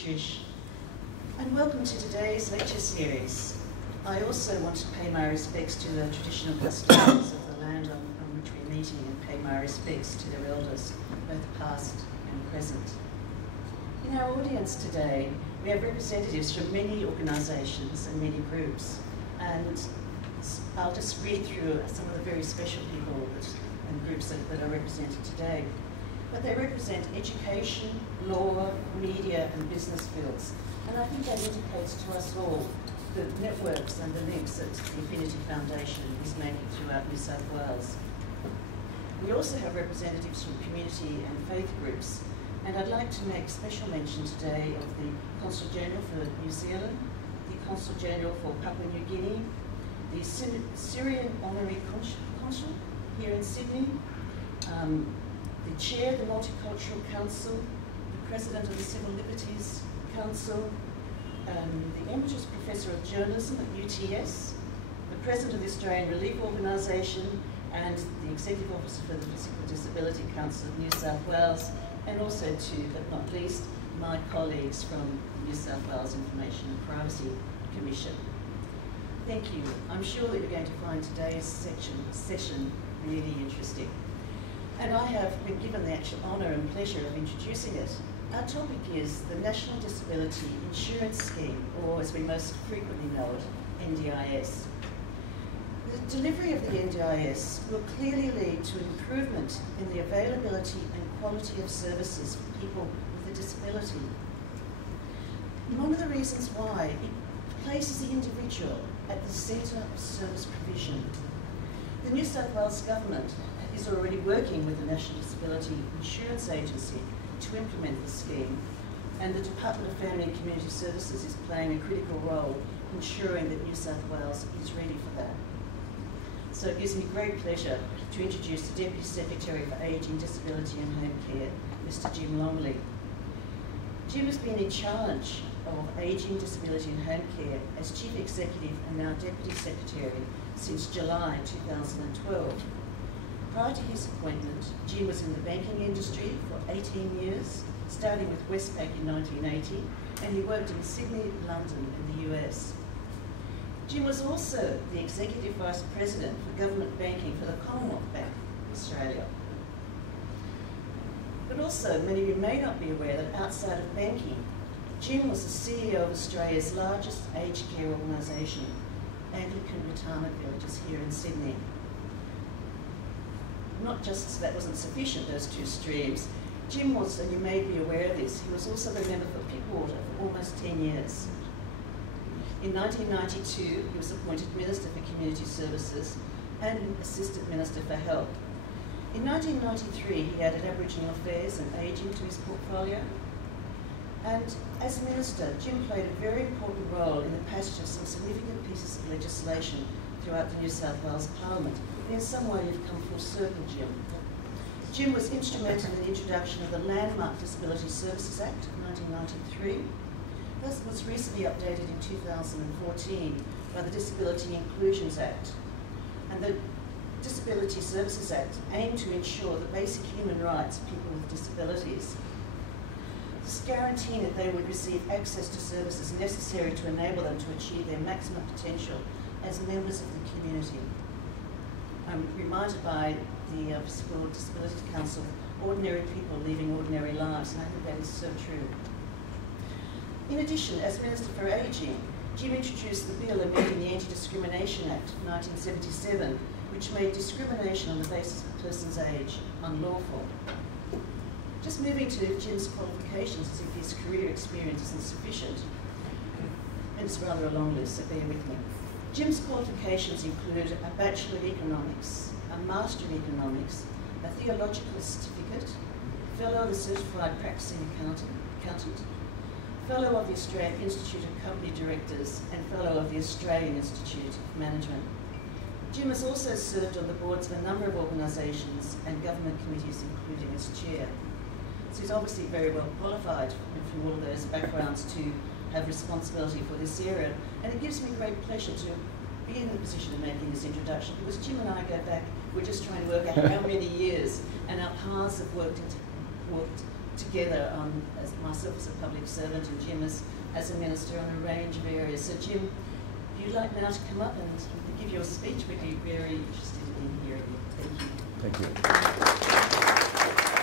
Trish, and welcome to today's lecture series. I also want to pay my respects to the traditional custodians of the land on which we're meeting and pay my respects to their elders, both past and present. In our audience today, we have representatives from many organisations and many groups, and I'll just read through some of the very special people and groups that are represented today. But they represent education, law, media and business fields. And I think that indicates to us all the networks and the links that the Affinity Foundation is making throughout New South Wales. We also have representatives from community and faith groups. And I'd like to make special mention today of the Consul General for New Zealand, the Consul General for Papua New Guinea, the Syrian Honorary Consul here in Sydney, the Chair of the Multicultural Council, the President of the Civil Liberties Council, the Emeritus Professor of Journalism at UTS, the President of the Australian Relief Organisation, and the Executive Officer for the Physical Disability Council of New South Wales, and also but not least, my colleagues from the New South Wales Information and Privacy Commission. Thank you. I'm sure that you're going to find today's session really interesting. And I have been given the actual honour and pleasure of introducing it. Our topic is the National Disability Insurance Scheme, or as we most frequently know it, NDIS. The delivery of the NDIS will clearly lead to improvement in the availability and quality of services for people with a disability. And one of the reasons why it places the individual at the centre of service provision. The New South Wales Government is already working with the National Disability Insurance Agency to implement the scheme, and the Department of Family and Community Services is playing a critical role ensuring that New South Wales is ready for that. So it gives me great pleasure to introduce the Deputy Secretary for Ageing, Disability and Home Care, Mr. Jim Longley. Jim has been in charge of Ageing, Disability and Home Care as Chief Executive and now Deputy Secretary since July 2012. Prior to his appointment, Jim was in the banking industry for 18 years, starting with Westpac in 1980, and he worked in Sydney, London and the US. Jim was also the Executive Vice President for Government Banking for the Commonwealth Bank of Australia. But also, many of you may not be aware that outside of banking, Jim was the CEO of Australia's largest aged care organisation, Anglican Retirement Villages here in Sydney. Not just as that wasn't sufficient, those two streams, Jim was, and you may be aware of this, he was also the member for Pittwater for almost 10 years. In 1992, he was appointed Minister for Community Services and Assistant Minister for Health. In 1993, he added Aboriginal Affairs and Ageing to his portfolio. And as Minister, Jim played a very important role in the passage of some significant pieces of legislation throughout the New South Wales Parliament. And in some way, you've come full circle, Jim. Jim was instrumental in the introduction of the landmark Disability Services Act of 1993. This was recently updated in 2014 by the Disability Inclusions Act. And the Disability Services Act aimed to ensure the basic human rights of people with disabilities, thus guaranteeing that they would receive access to services necessary to enable them to achieve their maximum potential as members of the community. I'm reminded by the World Disability Council, ordinary people leading ordinary lives, and I think that is so true. In addition, as Minister for Ageing, Jim introduced the bill amending the Anti-Discrimination Act of 1977, which made discrimination on the basis of a person's age unlawful. Just moving to Jim's qualifications, as if his career experience isn't sufficient, and it's rather a long list, so bear with me. Jim's qualifications include a Bachelor of Economics, a Master in Economics, a Theological Certificate, Fellow of the Certified Practicing Accountant, Fellow of the Australian Institute of Company Directors, and Fellow of the Australian Institute of Management. Jim has also served on the boards of a number of organisations and government committees, including as chair. So he's obviously very well qualified from all of those backgrounds to have responsibility for this area. And it gives me great pleasure to be in the position of making this introduction, because Jim and I go back, we're just trying to work out how many years, and our paths have worked together, as myself as a public servant and Jim as a minister, on a range of areas. So Jim, if you'd like now to come up and give your speech, we'd be very interested in hearing you. Thank you. Thank you.